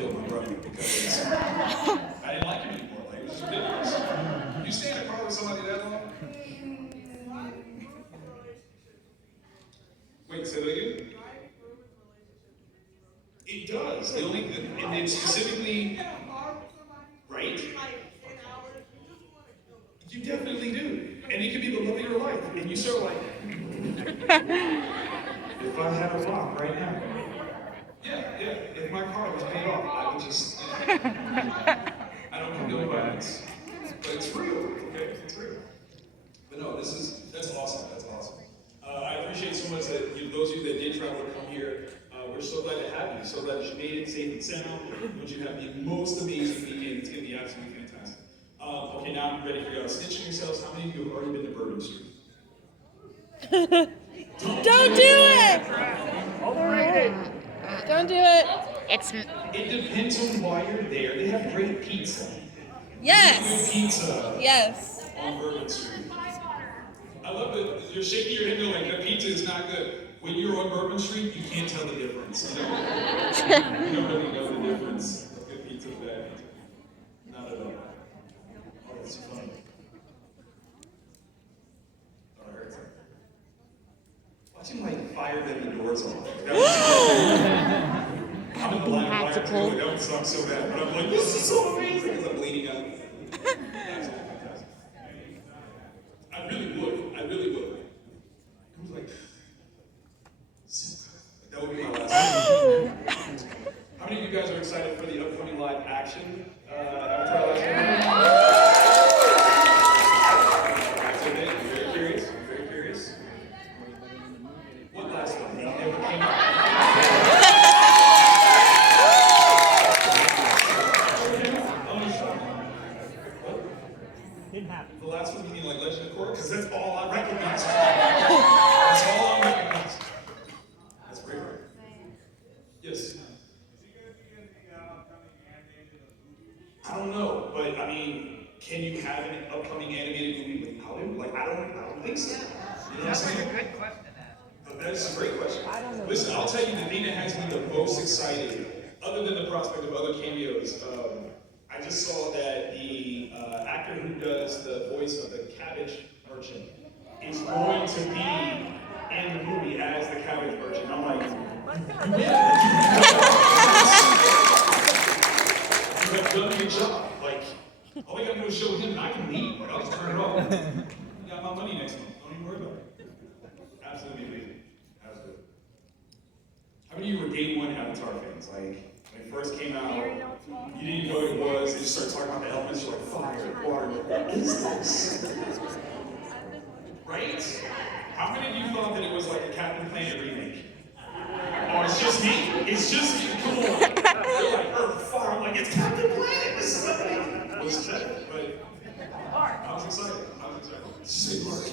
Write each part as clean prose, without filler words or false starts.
killed my brother because I didn't like him anymore. Like, it was just ridiculous. You stay in a car with somebody that long? Wait, say that again? It does. The only, and it's specifically, right? You definitely do. And it could be the love of your life. And you start like, if I had a rock right now, yeah, if my car was paid off, I would just, I don't condone violence. But it's real, okay? It's real. But no, that's awesome, that's awesome. I appreciate so much that those of you that did travel to come here, we're so glad to have you. So glad that you made it safe and sound. I want you to have the most amazing weekend. It's going to be absolutely fantastic. Okay, now I'm ready for you all to snitch on yourselves. How many of you have already been to Bourbon Street? Don't do it! Don't do it. It depends on why you're there. They have great pizza. Yes. Good pizza. Yes. On Bourbon Street. I love that you're shaking your head and like that pizza is not good. When you're on Bourbon Street, you can't tell the difference. You don't really know the difference of good pizza and bad pizza. Not at all. Oh, that's funny. Oh, I heard something. Watch him like fire then the doors off. I'm in the line of fire too. That would suck so bad. But I'm like, this is so amazing because I'm bleeding out. Absolutely fantastic. I really would. I really would. I was like, that would be my last one. How many of you guys are excited for the upcoming live action Avatar Last Airbender? I'm very curious. I'm very curious. What last one? It never came out. Didn't happen. The last one, you mean like Legend of Korra? Because that's all I recognize. That's all I recognize. That's great, right? Yes. Is he going to be in the upcoming animated movie? I don't know, but I mean, can you have an upcoming animated movie without him? Like, I don't think so. You know what I'm saying? That's a good question to ask. But that's a great question. Listen, I'll tell you the thing that has me the most excited, other than the prospect of other cameos, I just saw that the actor who does the voice of the cabbage merchant is going to be in the movie as the cabbage merchant. I'm like, you have done your job. Like, all I gotta do is show him and I can leave. Like, I'll just turn it off. You got my money next month. Don't even worry about it. Absolutely amazing. Absolutely. How many of you were day one Avatar fans? Like, when it first came out, you didn't know what it was, they just started talking about the elements, you're like, fire, water, what is this? Right? How many of you thought that it was like a Captain Planet remake? Oh, it's just me? It's just me? Come on. They're like, Earth, fire. I'm like, it's Captain Planet! This is amazing. It was excited, but I was excited. Say Mark.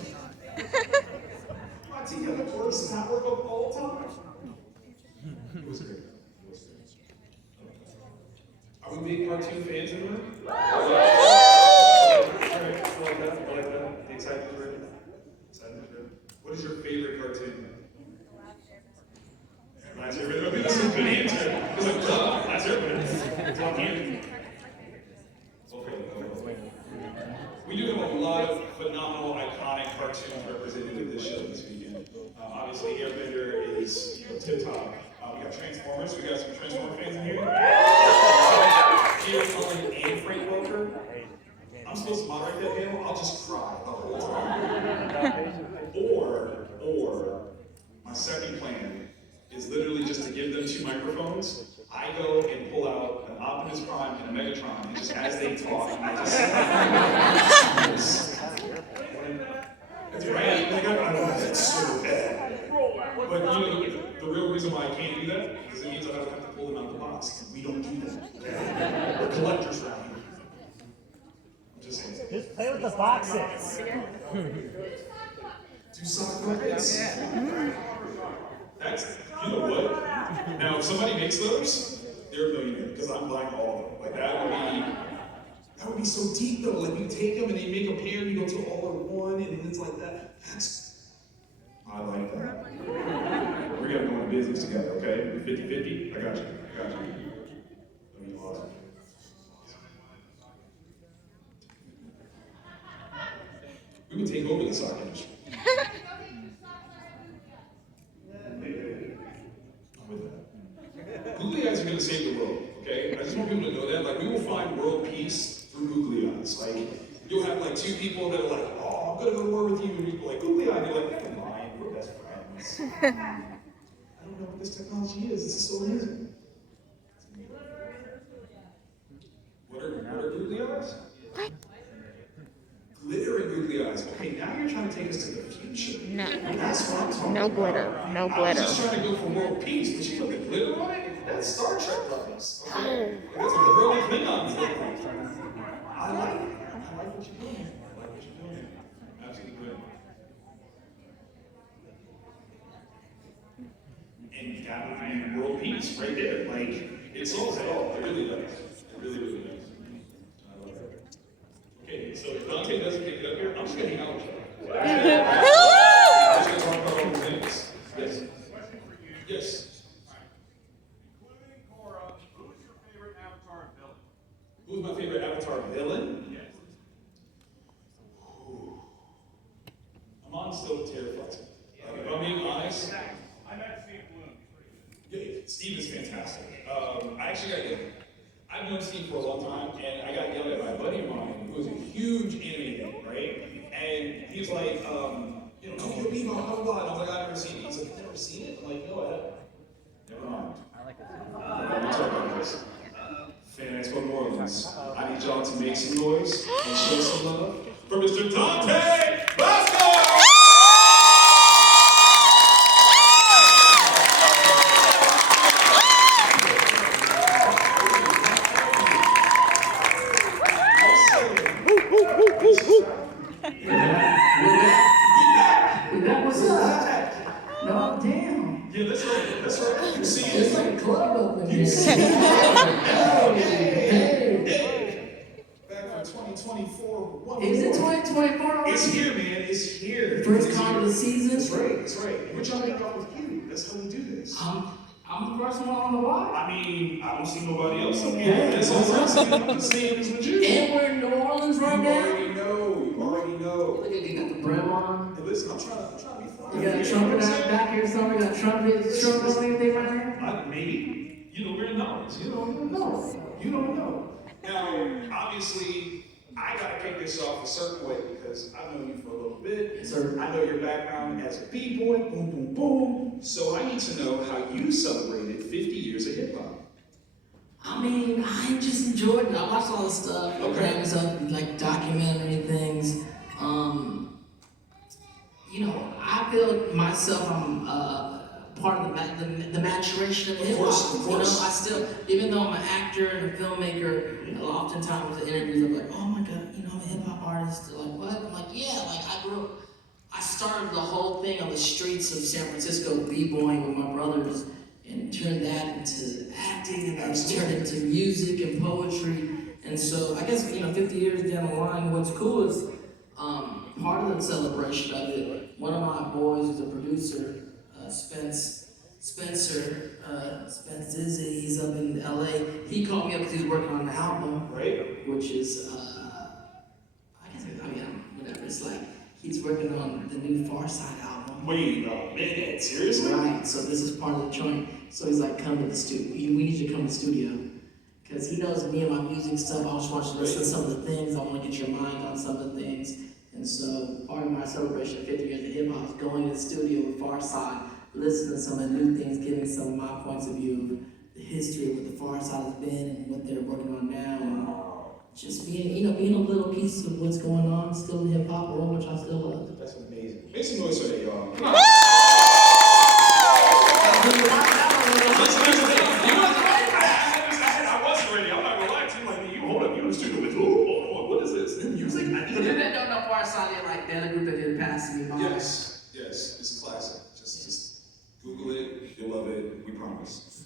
My team got the worst network of all time. It was great. Are we big cartoon fans in the room? Alright, I like that. I like that. The excitement's ready. Excitement's ready. What is your favorite cartoon? Last Airbender. Okay, that's a good answer. It's like, duh, Last Airbender. It's on here. Okay. We do have a lot of phenomenal, iconic cartoons represented in this show this weekend. Obviously, Airbender is tip top. We got Transformers. We got some Transformer fans in here. Peter Cullen and Frank Welker. I'm supposed to moderate that panel. I'll just cry the whole time. Or my second plan is literally just to give them 2 microphones. I go and pull out an Optimus Prime and a Megatron, and just as they talk, I just that's right. Like, I don't know, that's so bad. But you know, the real reason why I can't do that is it means I don't have to pull them out of the box. We don't do that. Okay? We're collectors around here. I'm just saying. Just play with the boxes. Do something like this. That's, you know what? Now, if somebody makes those, they're a millionaire because I'm buying all of them. Like that would be so deep though. Like you take them and you make a pair, you go to all in one, and then it's like that. I like that. We're gonna go into business together, okay? 50-50. I got you. We would take over the sock industry. I'm with that. Googly eyes are gonna save the world, okay? I just want people to know that. Like, we will find world peace through googly eyes. Like, you'll have like two people that are like, oh, I'm gonna go to war with you, and people like, googly eye, and they're like, never mind, we're best friends. I don't know what this technology is, this is so amazing. What are googly eyes? What? Glitter and googly eyes. Okay, now you're trying to take us to the future. No. That's what I'm talking No about. glitter. No I was glitter. just trying to go for world peace, but you put the glitter on it? That's Star Trek levels. Okay? That's what the early Klingons look like. I like it. I like what you're doing. I like what you're doing. Absolutely. And that would be world peace right there. Like, it solves it all. It really does. It really, really does. I love that. Okay, so if Dante doesn't pick it up here, I'm just gonna hang out with you. I'm just gonna talk about all the things. Yes. Question for you. Yes. Including Cora, who's your favorite Avatar villain? Who's my favorite Avatar villain? Yes. Ooh. Amon still terrifies me. If I'm being honest, I met Steve Bloom. He's pretty good. yeah, Steve is fantastic. I actually I've known Steve for a long time, and I got yelled at by a buddy of mine who was a huge anime head, right? And he's like, you know, Tokyo Viva, blah, blah, blah. And I was like, I've never seen it. He's like, you've never seen it? I'm like, no, I haven't. Never mind. I like this. Let me talk about this. FANEXPO New Orleans. I need y'all to make some noise and show some love for Mr. Dante Basco! What's up? No, damn. Yeah, that's right. That's right. You see It's it. like a club up in here. Hey. Back for 2024. One Is it more. 2024 already? It's here, man. It's here. First It's con here. of the season? That's right. That's right. We're trying to make out with you. That's how we do this. I'm the first one on the block. I mean, I don't see nobody else up here. That's all I'm saying. I'm just saying it's legit. And we're in New Orleans right You now. already know. You already know. Look at you got the brim on. Hey, listen, I'm trying to be fly. You got a trumpet out back here somewhere. You got a trumpet on anything right here? Maybe. You know, we're in knowledge. You don't know. You don't know. Now, obviously, I gotta kick this off a certain way because I've known you for a little bit. Yes, sir. I know your background as a b-boy, boom, boom, boom. So I need to know how you celebrated 50 years of hip hop. I mean, I just enjoyed it. I watched all the stuff. Okay. Like documentary things. You know, I feel myself, I'm part of the maturation of hip hop. Of You know, course. I still, even though I'm an actor and a filmmaker, oftentimes in interviews I'm like, oh my god, you know, I'm a hip hop artist. They're like, what? I'm like, yeah, like I started the whole thing on the streets of San Francisco, b-boying with my brothers, and turned that into acting, and that's turned into music and poetry. And so I guess, you know, 50 years down the line, what's cool is part of the celebration of it, one of my boys who's a producer, Spencer Zizzy, he's up in LA. He called me up because he's working on an album, Right? which is, whatever. It's like he's working on the new Far Side album. Wait a minute, seriously? Right. So this is part of the joint. So he's like, come to the studio. We need you to come to the studio. Because he knows me and my music stuff. I just want you to listen to some of the things. I want to get your mind on some of the things. And so part of my celebration of 50 years of hip hop is going to the studio with Far Side, listening to some of the new things, giving some of my points of view of the history of what the Far Side has been and what they're working on now. And just being a little piece of what's going on still in the hip hop world, which I still love. That's amazing. Make some noise for that, y'all. I wasn't ready. I'm not gonna lie to you. Like, you hold up. You in the studio with who? What is this? New music? I For need them it. that don't know Far Side, they're like they're the group that did Pass Me By. Yes, it's a classic. Just Google it. You'll love it. We promise.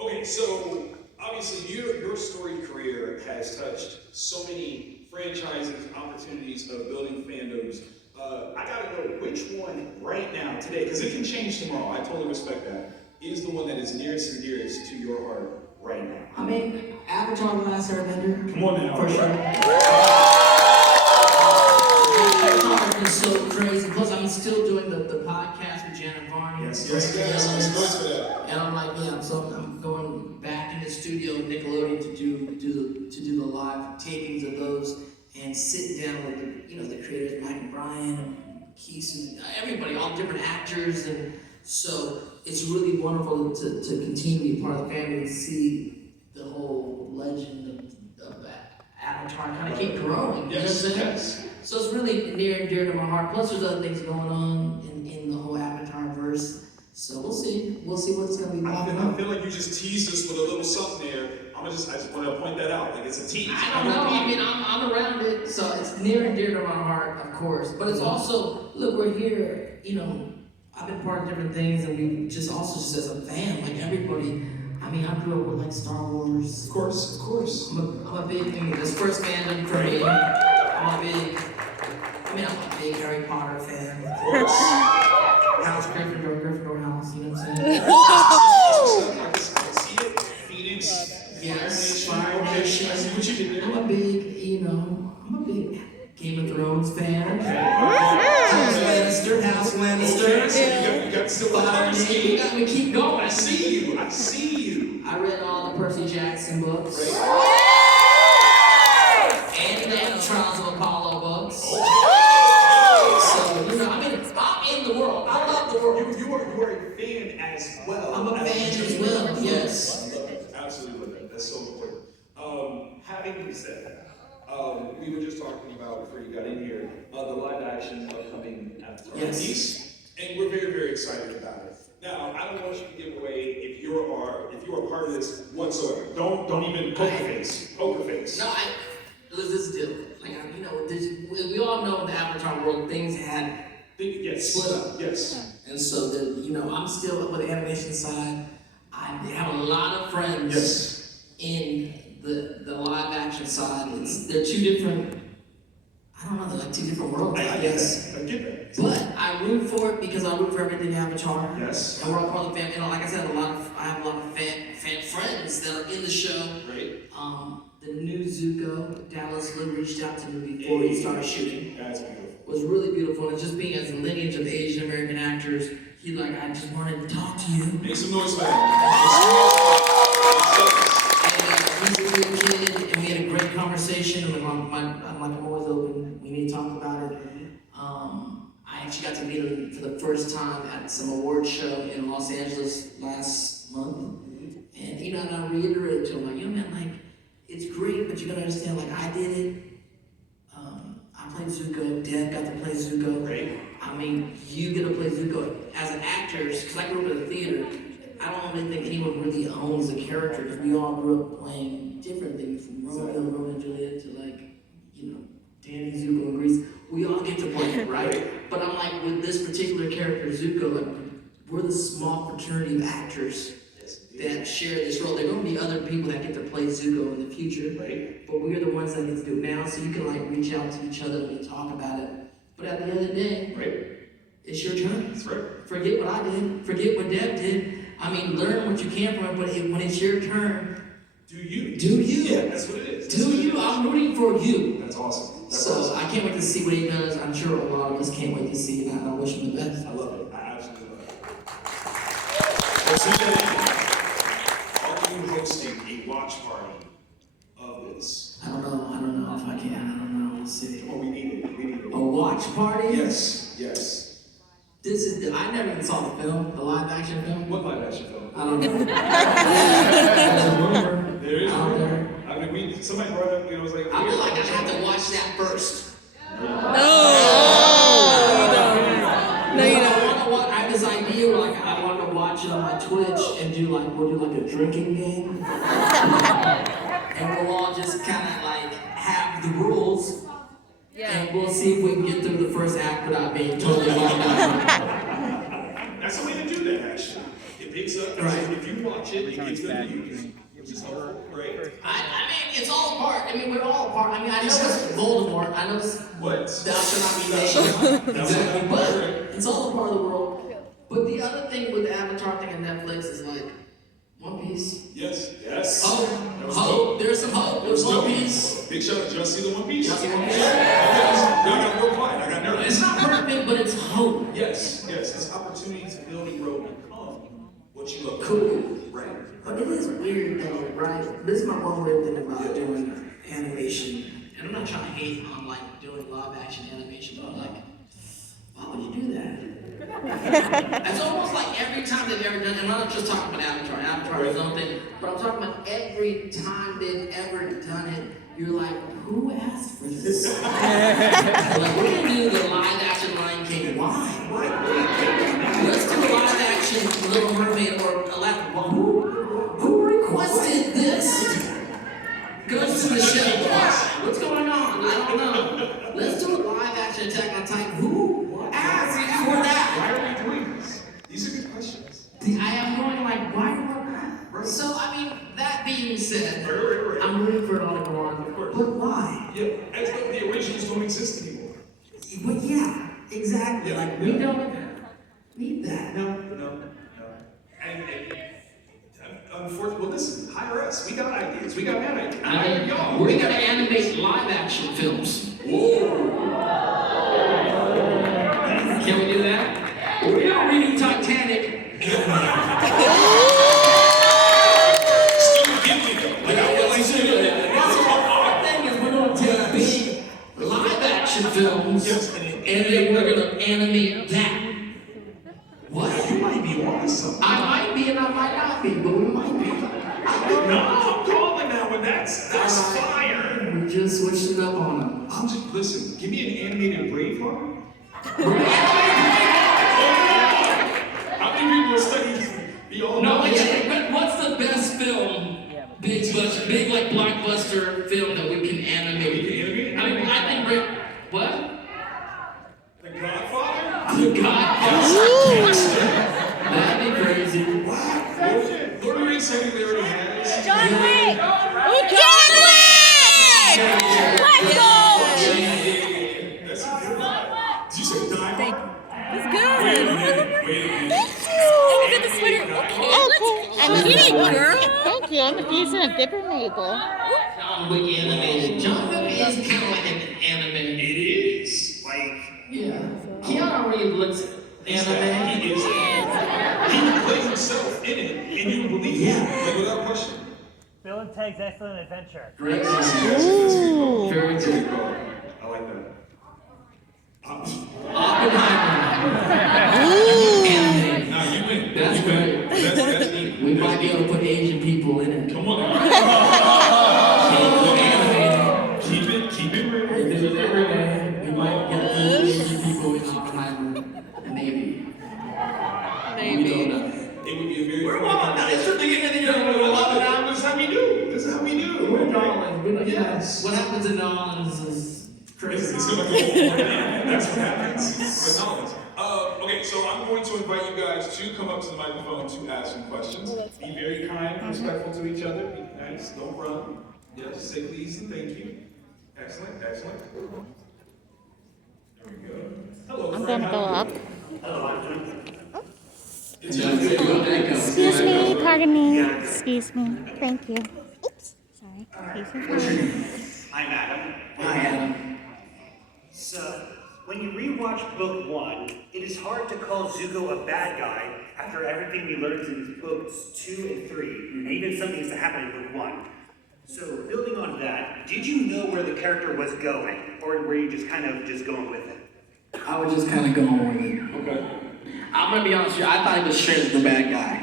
Okay, so obviously your storied career has touched so many franchises, opportunities of building fandoms. I gotta know which one right now, today, because it can change tomorrow. I totally respect that. Is the one that is nearest and dearest to your heart right now? I mean, Avatar: The Last Airbender. Come on now. For sure. great. Yes, let's go for that. And I'm like, yeah, so I'm going back in the studio, Nickelodeon, to do the live tapings of those, and sit down with the creators, Mike and Brian, and Keith, and everybody, all different actors, and so it's really wonderful to continue to be part of the family and see the whole legend of Avatar kind of keep growing. Yes, you know what I'm saying? yes. So it's really near and dear to my heart. Plus, there's other things going on in the whole Avatar verse. So we'll see. We'll see what's gonna be I popping up. feel like you just teased us with a little something there. I just want to point that out. Like it's a tease. I don't know. I mean, I'm around it, so it's near and dear to my heart, of course. But it's also, look, we're here. I've been part of different things, and we just as a fan, like everybody. I mean, I grew up with like Star Wars. Of course. I'm a big thing. This first fandom for me. I'm a big Harry Potter fan. Of course. House Gryffindor house. You know what I'm saying? I can see it. Phoenix. Yes. Fire Nation. I see what you did there. I'm a big Game of Thrones fan. House Lannister. Okay, so you got still Fire Nation. You got me keep going. I see you. I read all the Percy Jackson books. Right. And the Trials of Apollo books. So, I'm in the world. I love the world. You are a fan as well. I'm a fan as well, yes. I love that. Absolutely love that. That's so important. Having been said that, we were just talking about before you got in here, the live action upcoming Avatar piece, and we're very, very excited about it. Now, I don't want you to give away if you are part of this whatsoever. Don't even poker face. Poker face. No, this is the deal. Like, we all know in the Avatar world, things had split up. Yes. And so, I'm still up with the animation side. I have a lot of friends in the live action side. They're two different, I don't know, they're like two different worlds, I guess. I get that. But I root for it because I root for everything Avatar. Yes. And we're all part of the family. Like I said, I have a lot of fan friends that are in the show. Great. The new Zuko, Dallas Liu reached out to me before he started shooting. That's beautiful. It was really beautiful, and just being as a lineage of Asian American actors, I just wanted to talk to you. Make some noise for that. And he's a good kid, and we had a great conversation. I'm always open. We need to talk about it. I actually got to meet him for the first time at some award show in Los Angeles last month. And and I reiterated to him, like, man, it's great, but you gotta understand, like, I did it. I played Zuko. Dad got to play Zuko. Great. I mean, you get to play Zuko as an actor, because I grew up in the theater. I don't really think anyone really owns the character, because we all grew up playing different things, from Romeo and Juliet to Danny, Zuko, and Grease. We all get to play it, right? But I'm like, with this particular character, Zuko, we're the small fraternity of actors that share this role. There are going to be other people that get to play Zuko in the future, but we're the ones that get to do it now, so you can reach out to each other and talk about it. But at the end of the day, it's your turn. That's right. Forget what I did. Forget what Deb did. I mean, learn what you can from it, but when it's your turn, do you. Yeah, that's what it is. Do you. I'm rooting for you. That's awesome. I can't wait to see what he does. I'm sure a lot of us can't wait to see it, and I wish him the best. I love it. I absolutely love it. Well, so are you hosting a watch party of this? I don't know if I can. I don't know. We'll see. Oh, we need it. A watch party? Yes. I never even saw the film, the live action film. What live action film? I don't know. There's a rumor. There is a out rumor. there. I mean, somebody brought up, it was like... I feel like I have to watch that first. No, you don't. I have this idea where I want to watch it on my Twitch and we'll do a drinking game. And we'll all just kind of have the rules. Yeah. And we'll see if we can get through the first act without being totally locked out. That's the way to do that, actually. It picks up, Right. if you watch it, it gives them views. Which is helpful, right? I mean, it's all a part. I mean, we're all a part. I mean, I know it's Voldemort. I know it's What? thou shalt not be named. Exactly. But it's all a part of the world. But the other thing with the Avatar thing on Netflix is One Piece. Yes. Hope. There's some hope. There's One Piece. Big shout out, just see the One Piece. Y'all see One Piece? No, real quiet. I got nervous. It's not perfect, but it's hope. Yes. It's opportunity to build and grow what you love. Cool. Right. But it is weird though, right? This is my one weird thing about doing animation. And I'm not trying to hate on like doing live action animation, but I'm like, why would you do that? It's almost like every time they've ever done it, and I'm not just talking about Avatar, Avatar is something, but I'm talking about every time they've ever done it, you're like, who asked for this? Like, we're gonna do the live action Lion King. Why? Let's do a live action Little Mermaid or Aladdin. Well, who requested this? Goes to the show. Why? What's going on? I don't know. Let's do a live action Attack on Titan. Who asked for that? Why are we doing this? These are good questions. I am going like, why not? Right. So, I mean, that being said, I'm rooting for it all to go on. Of course. But why? Yeah, as though the originals don't exist anymore. But yeah, exactly. Yeah, like, we don't need that. No. And unfortunately, well, listen, hire us. We got ideas. We got mad ideas. I mean, y'all. we're gonna animate live action films. Whoa. Can we do that? We're gonna redo Titanic. Still guilty though. Like I would like to do that. Our thing is we're gonna take big live action films and then we're gonna animate that. What? You might be on to something. I might be and I might not be, but we might be. No, I'm calling that one. That's fire. We just switched it up on them. I'm just listen. Give me an animated Braveheart. How many people are studying the old? No, but what's the best film? Big like blockbuster film that we can animate. We can animate? I mean, I think what? The Godfather? The Godfather. That'd be crazy. Wow. Lord of the Rings said he already has. John Wick! John Wick! Let's go! That's good. Did you say Die Hard? Thank you. It's good. Wait a minute. Oh, we got the sweater. Okay. I'm kidding, girl. Thank you. I'm using a dipper maple. John Wick animated. John Wick is kind of like an anime. It is. Like, Yeah. Keanu Reeves looks anime. he is. He would play himself in it, and you would believe it. Like, without question. Bill and Ted's Excellent Adventure. Great. That's a good call. Very That's a good. good call. I like that. Oppenheimer. Anime. Nah, you win. That's great. That's neat. We might be able to put Asian people in it. Come on now. Keep it real. If there's ever a day, we might get a few Asian people in Oppenheimer. Maybe. We don't know. It would be a very. We're welcome. That is from the beginning of the year. This is how we do. This is how we do. We're darling. We don't Yes. What happens in Nolans is crazy. It's gonna go forward. That's what happens. But no. Okay, so I'm going to invite you guys to come up to the microphone to ask some questions. Be very kind, respectful to each other. Be nice. Don't run. Yes. Say please and thank you. Excellent. Excellent. There we go. Hello. I'm friend. gonna go up. Excuse Excuse me, pardon me. Excuse me. Thank you. Oops. Sorry. Excuse me. I'm Adam. Hi, Adam. So, when you rewatch book one, it is hard to call Zuko a bad guy after everything we learned in books 2 and 3, and even some things that happened in book 1. So, building on that, did you know where the character was going, or were you just kind of just going with it? I was just kind of going with it. Okay. I'm gonna be honest with you, I thought he was straight as the bad guy.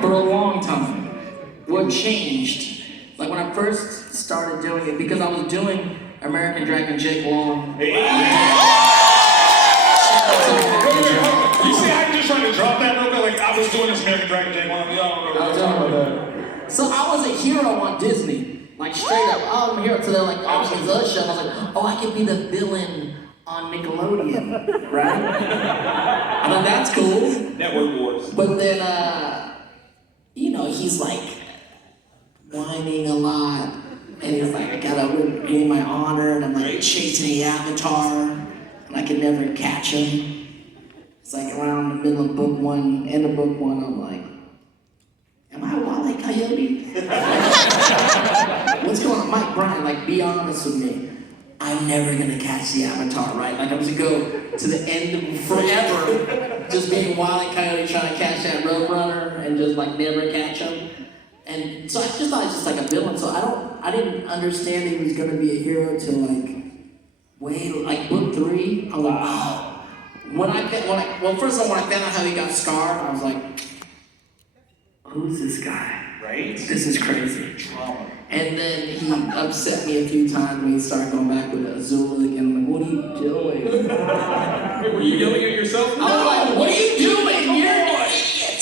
For a long time. What changed? Like when I first started doing it, because I was doing American Dragon Jake Long. You see how you just trying to drop that real quick? Like I was doing this American Dragon Jake one. I was talking about that. So I was a hero on Disney. Like straight up, oh, I'm a hero. So they're like, oh, these other shows. I was like, oh, I could be the villain on Nickelodeon, right? I thought that's cool. Network Wars. But then, you know, he's like whining a lot. And he's like, I gotta gain my honor. And I'm like chasing the Avatar. And I can never catch him. It's like around the middle of book one, end of book one, I'm like, am I a Wile E. Coyote? What's going on? Mike Bryan, like, be honest with me. I'm never gonna catch the Avatar, right? Like, I'm just gonna go to the end of forever just being Wile E. Coyote trying to catch that Roadrunner and just like never catch him. And so I just thought he was just like a villain. So I didn't understand he was gonna be a hero till like book 3. I was like, wow. Well, first of all, when I found out how he got scarred, I was like, who's this guy? Right? This is crazy. Trauma. And then he upset me a few times when he started going back with Azula again. I'm like, what are you doing? Were you yelling at yourself? I was like, what are you doing? You're an idiot.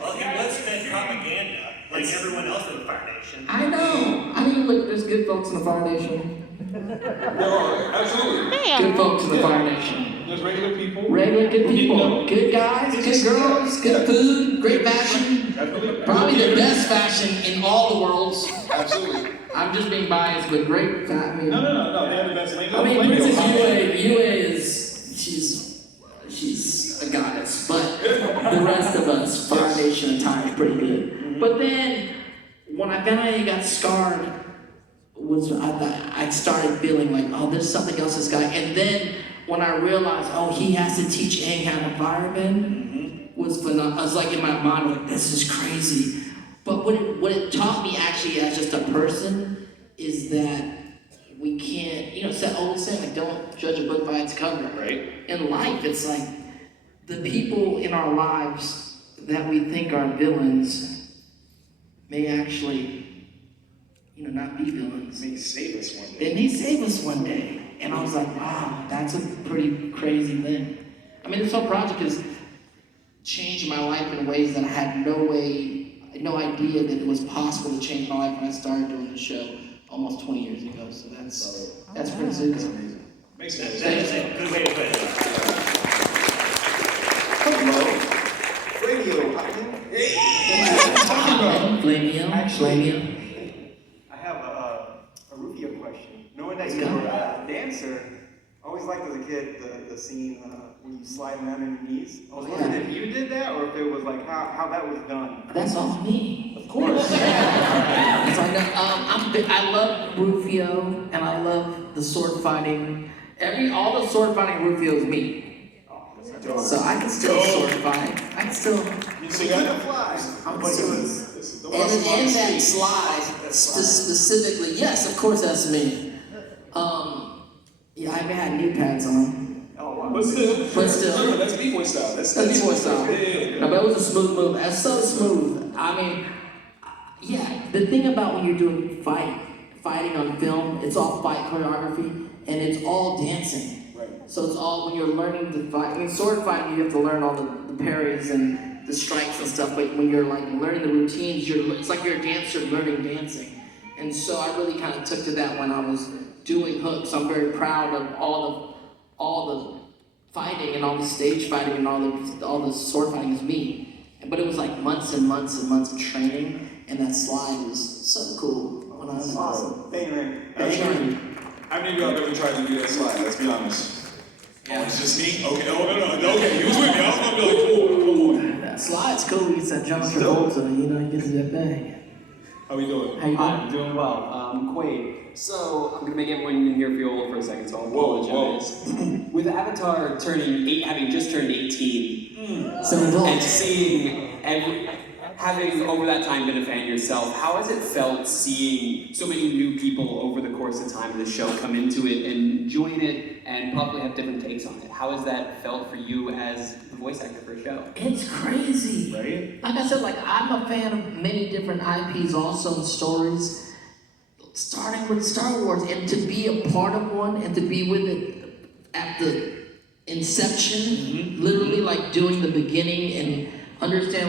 Well, he was fed propaganda, like everyone else in the Fire Nation. I know. I mean, look, there's good folks in the Fire Nation. No, absolutely. Good folks in the Fire Nation. There's regular people. Regular good who need to people. know. Good guys, good girls, good food, great fashion. Absolutely. Probably the best fashion in all the worlds. Absolutely. I'm just being biased, but great fashion. No. They have the best lingo. I mean, Lingo Princess combo. Yue is, she's a goddess, but the rest of us, Fire Nation attire is pretty good. But then, when I found out he got scarred, I started feeling like, oh, there's something else this guy, and then when I realized, oh, he has to teach Aang how to firebend, was phenomenal. I was like in my mind, like, this is crazy. But what it taught me actually as just a person is that we can't, it's that old saying, like, don't judge a book by its cover. Right. In life, it's like the people in our lives that we think are villains may actually, not be villains. May save us one day. They may save us one day. And I was like, wow, that's a pretty crazy thing. I mean, this whole project has changed my life in ways that I had no idea that it was possible to change my life when I started doing the show almost 20 years ago. So that's pretty good. That's amazing. Makes sense. That's a good way to put it. Hello. Radio. Flamio. I have a Rufio question. Knowing that Let's you go. were a dancer, I always liked as a kid the scene when you slide down on your knees. I was wondering if you did that or if it was like how that was done. That's all me. Of course. I love Rufio, and I love the sword fighting. All the sword fighting Rufio is me. So I can still sword fight. I can still. You see that? And that slide specifically, yes, of course that's me. Yeah, I haven't had knee pads on. Oh wow. But still. No, that's B-boy style. That's B-boy style. Yeah. No, but it was a smooth move. That's so smooth. I mean, yeah, the thing about when you're doing fighting on film, it's all fight choreography, and it's all dancing. Right. So it's all, when you're learning to fight, I mean, sword fighting, you have to learn all the parries and the strikes and stuff, but when you're like learning the routines, it's like you're a dancer learning dancing. And so I really kind of took to that when I was doing hooks. I'm very proud of all the fighting and all the stage fighting and all the sword fighting is me. But it was like months and months and months of training, and that slide was so cool when I was Awesome. Thank you, man. How many of y'all have ever tried to do that slide? Let's be honest. Oh, it's just me? Okay. Oh, no. Okay, you was with me. I was gonna be like, cool. That slide's cool. You said John Travolta, you get to that bang. How we doing? How you doing? I'm doing well. Quaid. So I'm gonna make everyone in here feel old for a second, so I'll apologize. With Avatar having just turned 18, So adult. and seeing having over that time been a fan yourself, how has it felt seeing so many new people over the course of time of the show come into it and join it and probably have different takes on it? How has that felt for you as the voice actor for a show? It's crazy. Right? Like I said, I'm a fan of many different IPs also and stories, starting with Star Wars, and to be a part of one and to be with it at the inception, literally like doing the beginning and understand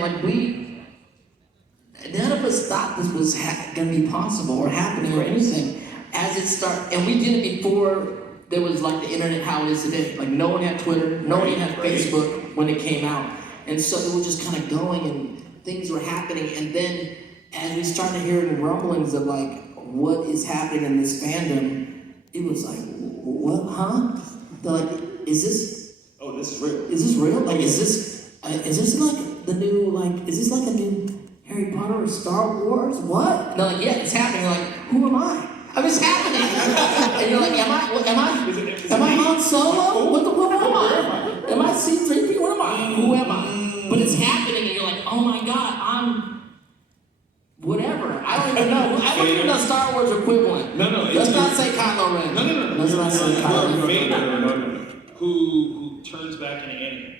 none of us thought this was gonna be possible or happening or anything. As it started, and we did it before there was like the internet how it is today. Like no one had Twitter, no one had Facebook when it came out. And so it was just kind of going and things were happening. And then as we started hearing rumblings of like what is happening in this fandom, it was like, what, huh? They're like, is this real. Is this real? Like, is this like the new, like, is this like a new Harry Potter or Star Wars? What? And they're like, yeah, it's happening. They're like, who am I? I mean, it's happening. And you're like, am I Han Solo? What am I? Am I C-3PO? What am I? who am I? But it's happening, and you're like, oh my God, I'm whatever. I don't even know. I don't even know Star Wars equivalent. No. Let's not say Kylo Ren. No. Let's not say Kylo Ren. No. Who turns back into anime?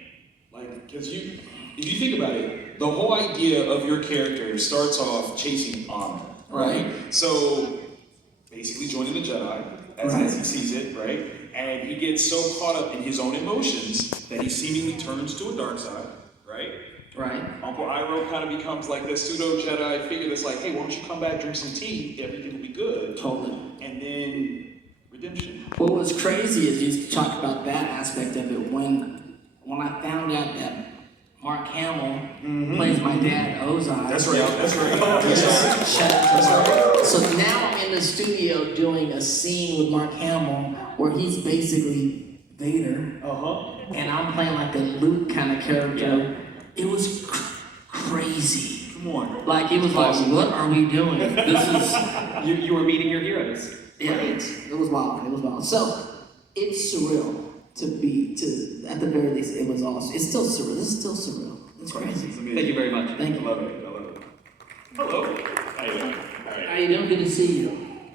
Like, because if you think about it, the whole idea of your character starts off chasing honor, right? So basically joining the Jedi as he sees it, right? And he gets so caught up in his own emotions that he seemingly turns to a dark side, right? Right. Uncle Iroh kind of becomes like this pseudo Jedi figure that's like, hey, why don't you come back, drink some tea, everything will be good. Totally. And then redemption. What was crazy is you talked about that aspect of it when I found out that Mark Hamill plays my dad Ozai. That's right. So now I'm in the studio doing a scene with Mark Hamill where he's basically Vader, and I'm playing like a Luke kind of character. It was crazy. Come on. Like it was like, what are we doing? This is You were meeting your heroes. yeah. It was wild. It was wild. So it's surreal to at the very least it was awesome. It's still surreal. This is still surreal. It's crazy. Thank you very much. Thank you. I love it. Hello. How you doing? All right. How you doing? Good to see you.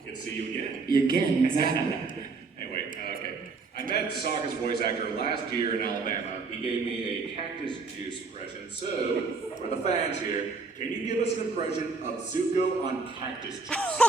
Good to see you again. Again, exactly. Anyway, okay. I met Sokka's voice actor last year in Alabama. He gave me a cactus juice impression. So, for the fans here, can you give us an impression of Zuko on cactus juice?